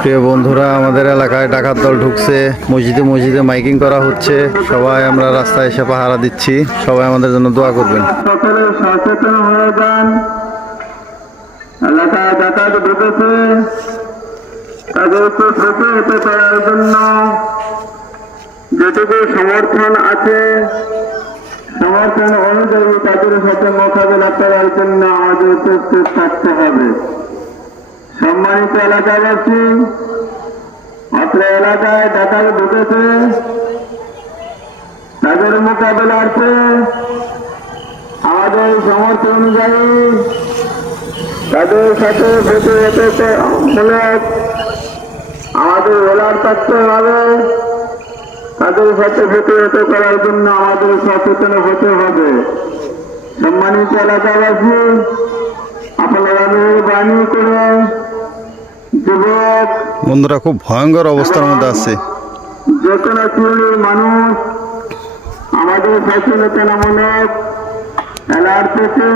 প্রিয় বন্ধুরা, আমাদের এলাকায় ডাকাত দল ঢুকছে। মসজিদে মসজিদে মাইকিং করা হচ্ছে। সবাই আমরা রাস্তায় এসে পাহারা দিচ্ছি। সবাই আমাদের জন্য দোয়া করবেন। সকলে সচেতন হয়ে যান। এলাকায় ডাকাত ঢুকেছে, তাদেরকে প্রতিহত করার জন্য যেটুকু সমর্থন আছে, সমর্থন অনুযায়ী তাদের সাথে মোকাবিলা করার জন্য আমাদের প্রস্তুত থাকতে হবে। সম্মানিত এলাকাবাসী, অত্র এলাকায় ডাকাত ঢুকেছে, তাদের মোকাবিলার্থে আমাদের সমর্থন অনুযায়ী তাদের সাথে প্রতিহতমূলক আমাদের ওলার থাকতে হবে। তাদের সাথে প্রতিহত করার জন্য আমাদের সচেতন হতে হবে। সম্মানিত এলাকাবাসী, আপনারা মেহরবানি করে যুবক বন্ধুরা খুব ভয়ঙ্কর অবস্থার মধ্যে আছে। যে কোনো শ্রেণীর মানুষ আমাদের সচেতনতামূলক এলার থেকে